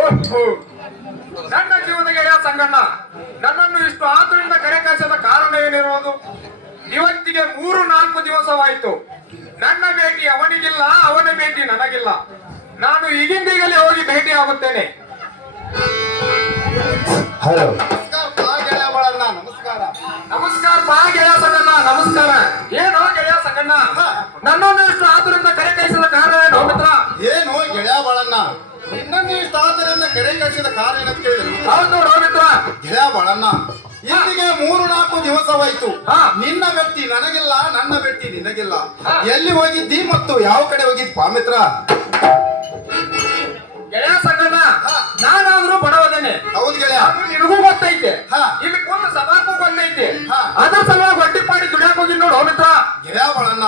ಓಹೋ, ನನ್ನ ಜೀವನ ಗೆಳೆಯ ಸಂಗಣ್ಣ, ನನ್ನನ್ನು ಇಷ್ಟು ಆತುರದಿಂದ ಕರೆ ಕಳಿಸದ ಕಾರಣ ಏನಿರುವುದು? ಇವತ್ತಿಗೆ 3-4 ದಿವಸವಾಯಿತು. ನನ್ನ ಭೇಟಿ ಅವನಿಗಿಲ್ಲ, ಅವನ ಭೇಟಿ ನನಗಿಲ್ಲ. ನಾನು ಈಗಿಂದೀಗಲೇ ಹೋಗಿ ಭೇಟಿ ಆಗುತ್ತೇನೆ. ಹಲೋ, ನಮಸ್ಕಾರ. ನಮಸ್ಕಾರ ಬಾ ಗೆಳೆಯ ಸಂಗಣ್ಣ, ನಮಸ್ಕಾರ. ಏನೋ ಗೆಳೆಯ ಸಂಗಣ್ಣ, ನನ್ನನ್ನು ಇಷ್ಟು ಆತುರದಿಂದ ಕರೆ ಕಳಿಸದ ಕಾರಣ ಏನು ಮಿತ್ರ? ಏನು ಗೆಳೆಯ ಬಾಳಣ್ಣ, ನಿನ್ನನ್ನು ಇಷ್ಟು ಆತರಿಂದ ಕರೆ ಕಳಿಸಿದ ಕಾರಣ ಏನಂತ ಕೇಳಿದ್ರು? ಹೌದು ನೋಡು ಮಿತ್ರ. ಗೆಳೆಯ ಬಾಳಣ್ಣ, ಇಲ್ಲಿಗೆ 3-4 ದಿವಸವಾಯ್ತು. ಹಾ. ನಿನ್ನ ವ್ಯಕ್ತಿ ನನಗಿಲ್ಲ, ನನ್ನ ವ್ಯಕ್ತಿ ನಿನಗಿಲ್ಲ. ಎಲ್ಲಿ ಹೋಗಿದ್ದಿ ಮತ್ತು ಯಾವ ಕಡೆ ಹೋಗಿದ್ ಪಾ ಮಿತ್ರ? ಗೆಳೆಯ ಸಂಗಣ್ಣ, ನಾನಾದ್ರೂ ಬಡವದೇನೆ. ಹೌದು ಗೆಳೆಯ, ಅದು ನಿನಗೂ ಗೊತ್ತೈತೆ. ಹಾ. ಇಲ್ಲಿ ಕುಂತ ಸಭಾಕ್ಕೂ ಬಂದೈತೆ. ಹಾ. ಅದ್ರ ಸಲುವಾಗಿ ಹೊಟ್ಟಿ ಪಾಡಿ ದುಡಿಯಾಕ ಹೋಗಿ ನೋಡು ಮಿತ್ರ. ಗೆಳೆಯ ಬಾಳಣ್ಣ,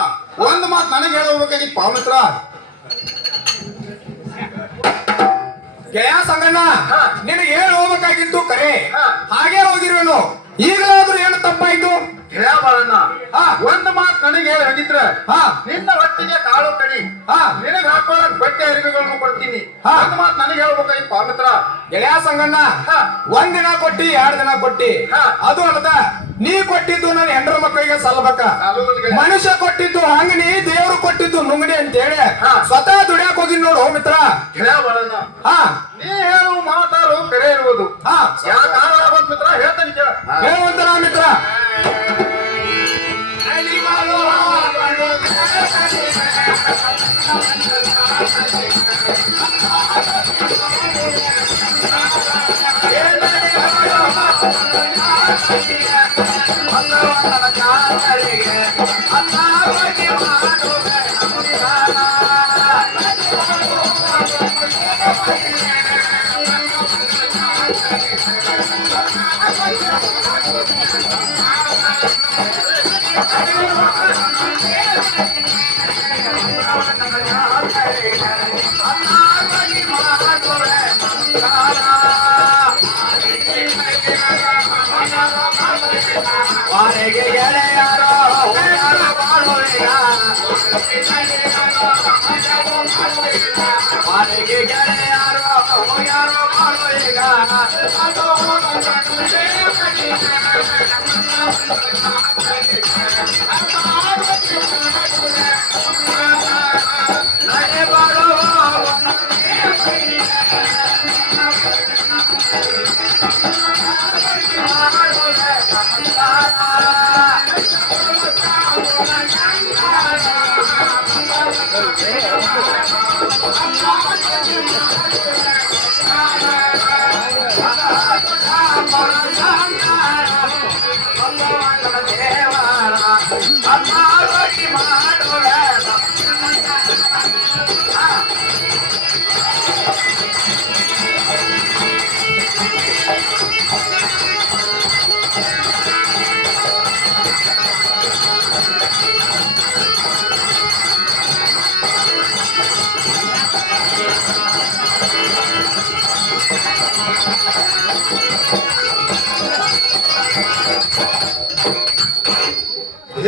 ಒಂದು ಮಾತು ನನಗೆ ಹೇಳಬೇಕಾಗಿತ್ತು ಪಾ ಮಿತ್ರ. ಗೆಳೆಯ ಸಂಗಣ್ಣ, ನಿನಗೆ ಹೇಳಿ ಹೋಗ್ಬೇಕಾಗಿತ್ತು ಕರೆ. ಹಾ. ಹಾಗೆ ಹೋಗಿರುವೆನು. ಈಗಲಾದ್ರೂ ಏನು ತಪ್ಪಾಯ್ತು? ಗೆಳೆಯ ಬಾಳಣ್ಣ, ಒಂದು ಮಾತು ನನಗೆ ಹೇಳಿ ಹೋಗಿದ್ರೆ, ನಿನ್ನ ಹೊಟ್ಟಿಗೆ ಕಾಳು ಕಡಿ, ನಿನಗೆ ಹಾಕೊಳ್ಳಕ್ ಬಟ್ಟೆ ಅರಿವೆಗಳನ್ನು ಕೊಡ್ತೀನಿ. ಒಂದು ಮಾತು ನನಗೆ ಹೇಳ್ಬೇಕಾಗಿತ್ತು ಪಾ ಮಿತ್ರ. ಗೆಳೆಯ ಸಂಗಣ್ಣ, ಒಂದಿನ ಕೊಟ್ಟಿ 2 ದಿನ ಕೊಟ್ಟಿ, ಅದು ಅಲ್ಲದ ನೀ ಕೊಟ್ಟಿದ್ದು ನನ್ನ ಹೆಂಡ್ರ ಮಕ್ಕಳಿಗೆ ಸಲ್ಬೇಕ. ಮನುಷ್ಯ ಕೊಟ್ಟಿದ್ದು ಹಂಗನಿ, ದೇವರು ಕೊಟ್ಟಿದ್ದು ನುಂಗಡಿ ಅಂತ ಹೇಳಿ ಸ್ವತಃ ದುಡಿಯಾಕ ಹೋಗಿ ನೋಡು ಮಿತ್ರ. ಗೆಳೆಯ ಬಾಳಣ್ಣ, ನೀ ಹೇಳುವ ಮಾತಾಡು ಕರೆ ಇರುವುದು. ಯಾವ ಕಾರಣ ಬಂತ ಮಿತ್ರ ಹೇಳ್ತಾನೆ ಕೇಳ. ಹೇಳುವಂತರ ಮಿತ್ರ.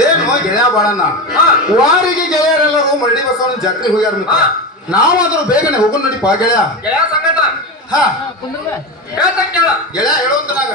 ಏನು ಗೆಳೆಯ ಬಾಳಣ್ಣ, ವಾರಿಗೆ ಗೆಳೆಯರೆಲ್ಲರೂ ಮರಳಿ ಬಸವನ ಜಾತ್ರೆ ಹೋಗ್ಯಾರ ಮಿತ್ರ. ನಾವಾದ್ರೂ ಬೇಗನೆ ಹೋಗೋಣ ನೋಡಿ ಪಾ ಗೆಳೆಯ. ಗೆಳೆಯ ಸಂಗಣ್ಣ, ಹೇಳ್ತಾನೆ ಕೇಳ. ಗೆಳೆಯ ಹೇಳುವಂತ ನಾಗ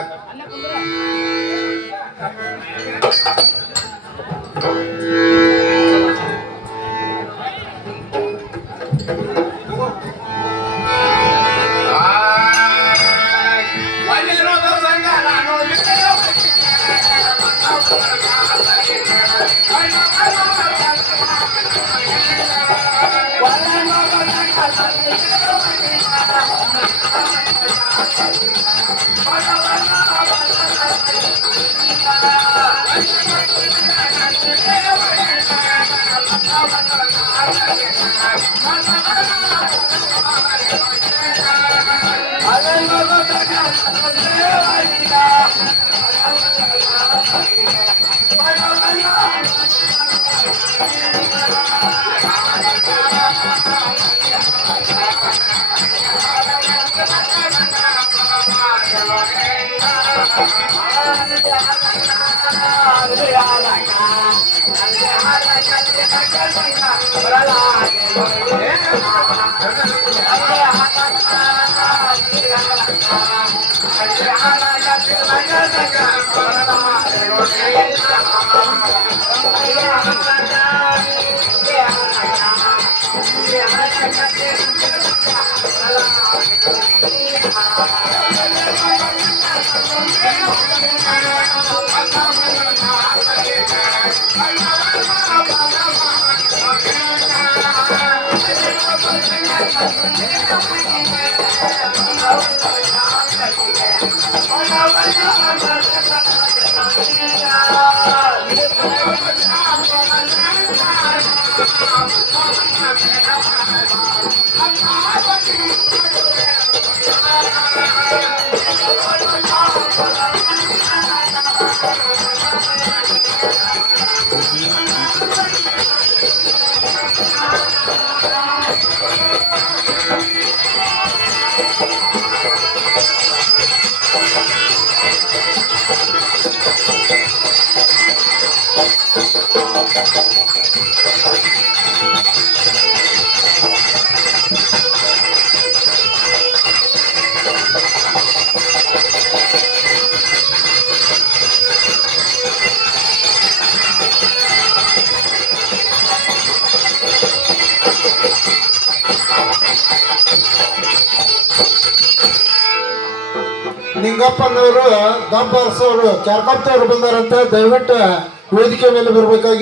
ಬರಲ್ಲ ನಿಂಗಪ್ಪನವರು ದಬ್ಬರ್ಸೋರು ಕ್ಯಾರ್ಕೊಪ್ತವ್ರು ಬಂದಾರಂತ ದಯವಿಟ್ಟು ವೇದಿಕೆ ಮೇಲೆ ಬರ್ಬೇಕಾಗಿ